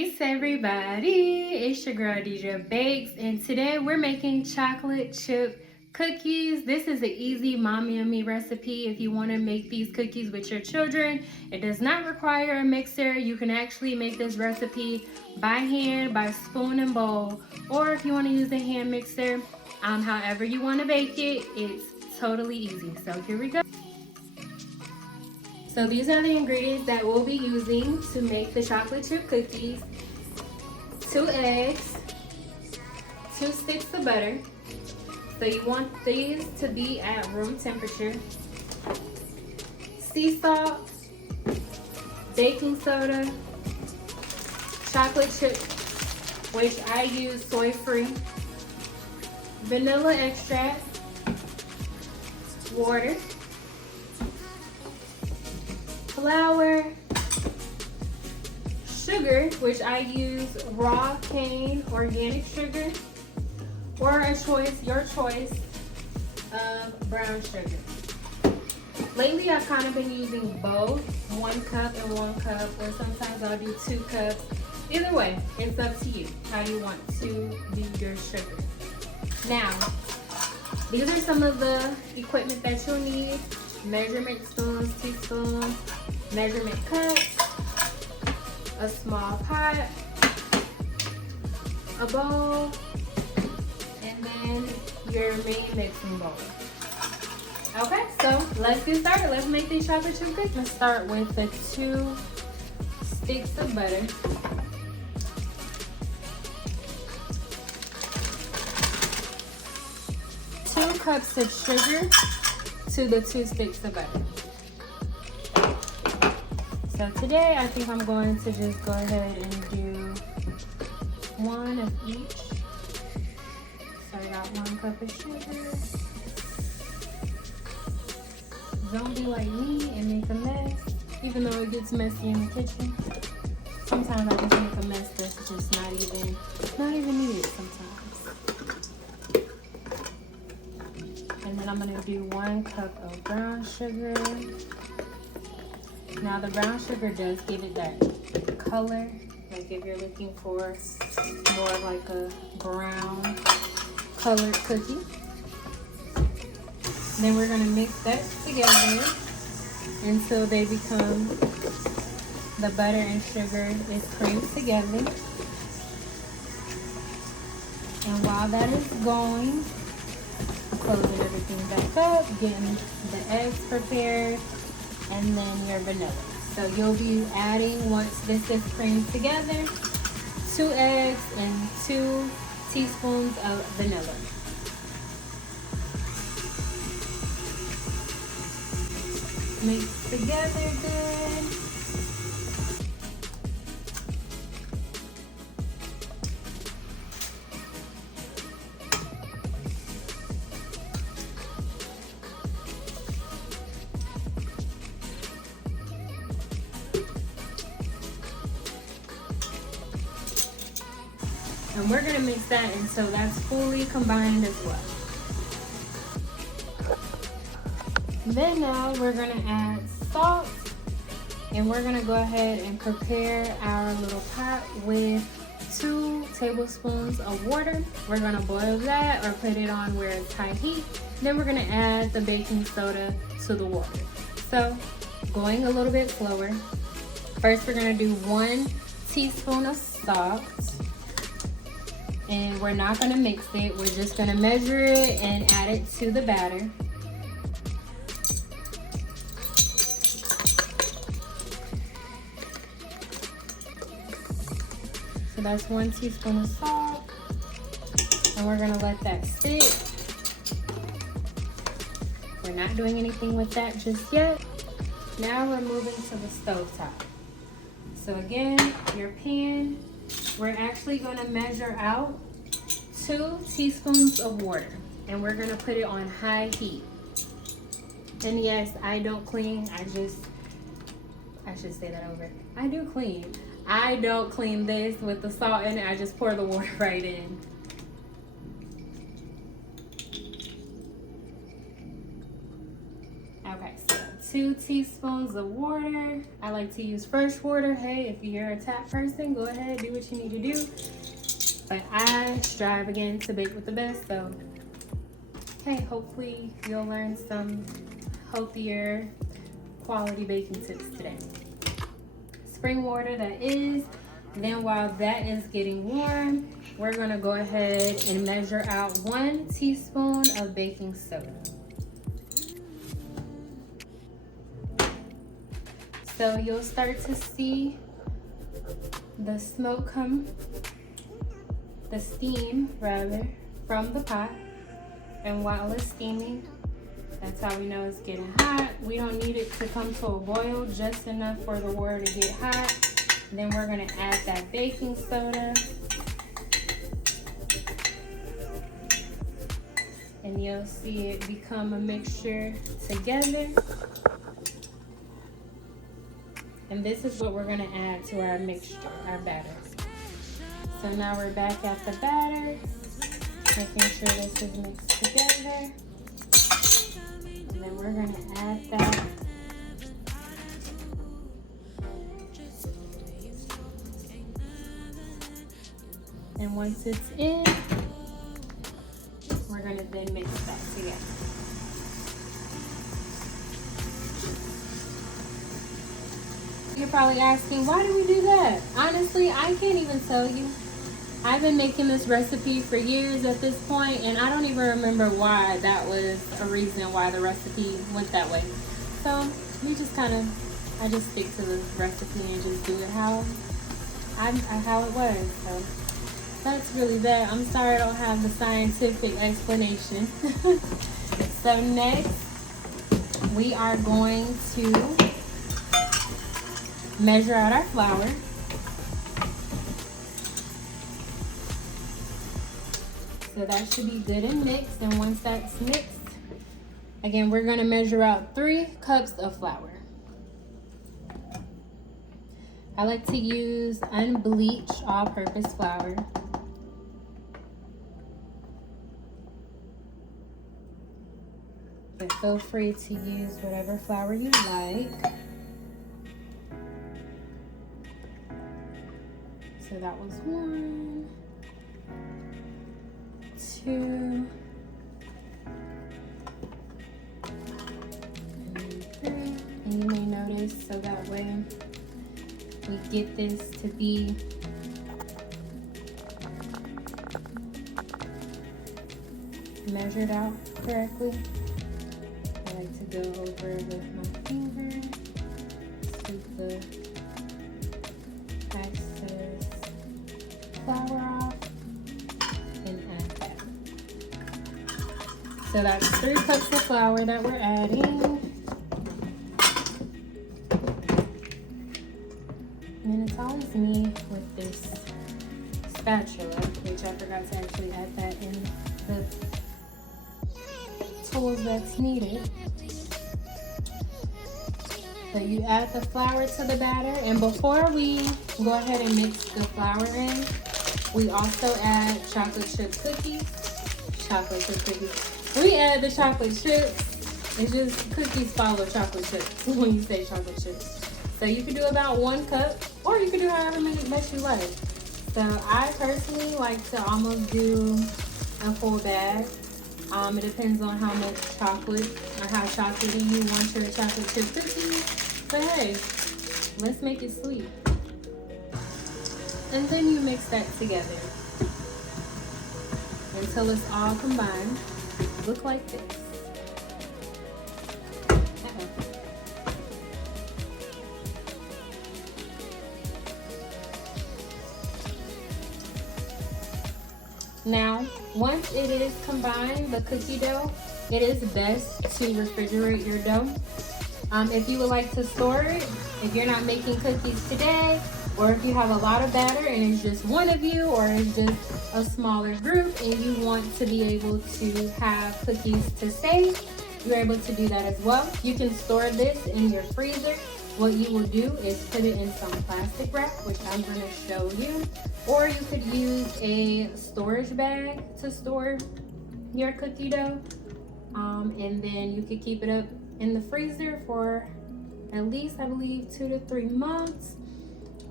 Peace everybody, it's your girl DJ Bakes, and today we're making chocolate chip cookies. This is an easy mommy and me recipe if you want to make these cookies with your children. It does not require a mixer. You can actually make this recipe by hand, by spoon and bowl, or if you want to use a hand mixer, however you want to bake it, it's totally easy. So here we go. So these are the ingredients that we'll be using to make the chocolate chip cookies. 2 eggs, 2 sticks of butter. So you want these to be at room temperature. Sea salt, baking soda, chocolate chips, which I use soy-free, vanilla extract, water, flour, sugar, which I use raw cane organic sugar, or your choice of brown sugar. Lately I've kind of been using both, 1 cup and 1 cup, or sometimes I'll do 2 cups. Either way, it's up to you how you want to do your sugar. Now, these are some of the equipment that you'll need: measurement spoons, teaspoons, measurement cups, a small pot, a bowl, and then your main mixing bowl. Okay, so let's get started. Let's make these chocolate chip cookies. Let's start with the 2 sticks of butter. Two cups of sugar to the 2 sticks of butter. So today I think I'm going to just go ahead and do 1 of each. So I got 1 cup of sugar. Don't be like me and make a mess, even though it gets messy in the kitchen. Sometimes I just make a mess that's just not even needed sometimes. And then I'm gonna do 1 cup of brown sugar. Now the brown sugar does give it that color, like if you're looking for more like a brown colored cookie. Then we're gonna mix that together until they become, the butter and sugar is creamed together. And while that is going, closing everything back up, getting the eggs prepared, and then your vanilla. So you'll be adding, once this is creamed together, 2 eggs and 2 teaspoons of vanilla. Mix together good. And we're gonna mix that until that's fully combined as well. Then now we're gonna add salt, and we're gonna go ahead and prepare our little pot with 2 tablespoons of water. We're gonna boil that or put it on where it's high heat. Then we're gonna add the baking soda to the water. So going a little bit slower. First we're gonna do 1 teaspoon of salt. And we're not gonna mix it, we're just gonna measure it and add it to the batter. So that's 1 teaspoon of salt, and we're gonna let that sit. We're not doing anything with that just yet. Now we're moving to the stove top. So again, your pan, we're actually gonna measure out 2 teaspoons of water, and we're gonna put it on high heat. And yes, I don't clean, I should say that over. I do clean. I don't clean this with the salt in it, I just pour the water right in. Okay, so 2 teaspoons of water. I like to use fresh water. Hey, if you're a tap person, go ahead, do what you need to do. But I strive again to bake with the best, so hey, hopefully you'll learn some healthier quality baking tips today. Spring water, that is. Then while that is getting warm, we're gonna go ahead and measure out 1 teaspoon of baking soda. So you'll start to see the smoke the steam rather, from the pot. And while it's steaming, that's how we know it's getting hot. We don't need it to come to a boil, just enough for the water to get hot. Then we're gonna add that baking soda. And you'll see it become a mixture together. And this is what we're gonna add to our mixture, our batter. So now we're back at the batter, making sure this is mixed together. And then we're gonna add that. And once it's in, we're gonna then mix that together. You're probably asking, why do we do that? Honestly, I can't even tell you. I've been making this recipe for years at this point, and I don't even remember why that was a reason why the recipe went that way. So we just I just stick to the recipe and just do it how it was. So that's really that. I'm sorry I don't have the scientific explanation. So next, we are going to measure out our flour. So that should be good and mixed. And once that's mixed, again, we're gonna measure out 3 cups of flour. I like to use unbleached all-purpose flour. But feel free to use whatever flour you like. So that was 1, 2, and 3. And you may notice, so that way we get this to be measured out correctly. I like to go over with my finger, scoop the excess flour off, and add that. So that's 3 cups of flour that we're adding. And it's always me with this spatula, which I forgot to actually add that in the tools that's needed. So you add the flour to the batter, and before we go ahead and mix the flour in, we also add chocolate chip cookies. Chocolate chip cookies. We add the chocolate chips. It's just cookies follow chocolate chips when you say chocolate chips. So you can do about 1 cup, or you can do however many much you like. So I personally like to almost do a full bag. It depends on how much chocolate or how chocolatey you want your chocolate chip cookies. But hey, let's make it sweet. And then you mix that together until it's all combined. Look like this. Now, once it is combined, the cookie dough, it is best to refrigerate your dough. If you would like to store it, if you're not making cookies today, or if you have a lot of batter and it's just one of you, or it's just a smaller group and you want to be able to have cookies to stay, you're able to do that as well. You can store this in your freezer. What you will do is put it in some plastic wrap, which I'm going to show you. Or you could use a storage bag to store your cookie dough. And then you could keep it up in the freezer for at least, I believe, 2 to 3 months.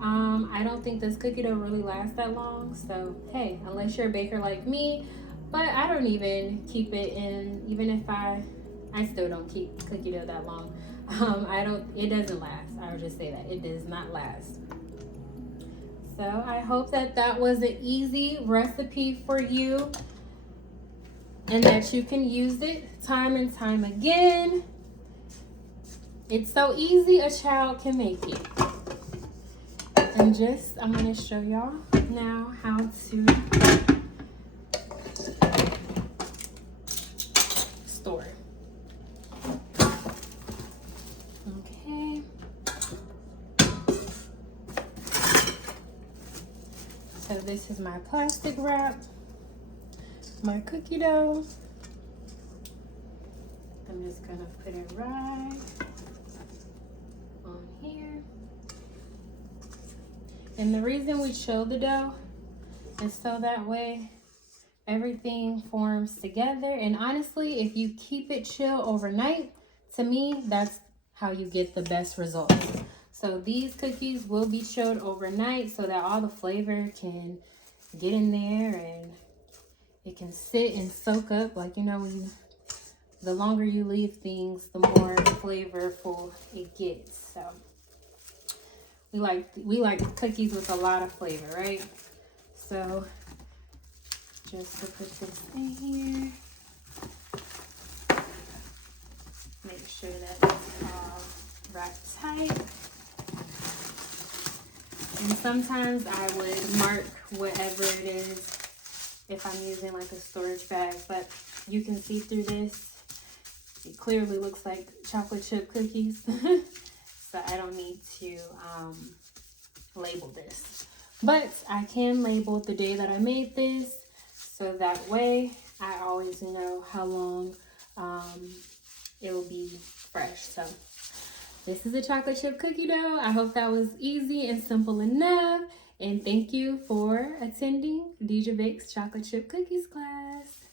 I don't think this cookie dough really lasts that long. So, hey, unless you're a baker like me, but I don't even keep it in, even if I still don't keep cookie dough that long. It doesn't last. I would just say that it does not last. So I hope that that was an easy recipe for you and that you can use it time and time again. It's so easy, a child can make it. And I'm gonna show y'all now how to store. Okay. So this is my plastic wrap, my cookie dough. I'm just gonna put it right on here. And the reason we chill the dough is so that way everything forms together. And honestly, if you keep it chill overnight, to me, that's how you get the best results. So these cookies will be chilled overnight so that all the flavor can get in there and it can sit and soak up. Like, you know, the longer you leave things, the more flavorful it gets. So we like cookies with a lot of flavor, right? So just to put this in here, make sure that it's all wrapped tight. And sometimes I would mark whatever it is if I'm using like a storage bag, but you can see through this. It clearly looks like chocolate chip cookies. So I don't need to label this. But I can label the day that I made this, so that way I always know how long it will be fresh. So this is a chocolate chip cookie dough. I hope that was easy and simple enough. And thank you for attending Deidre Bakes Chocolate Chip Cookies class.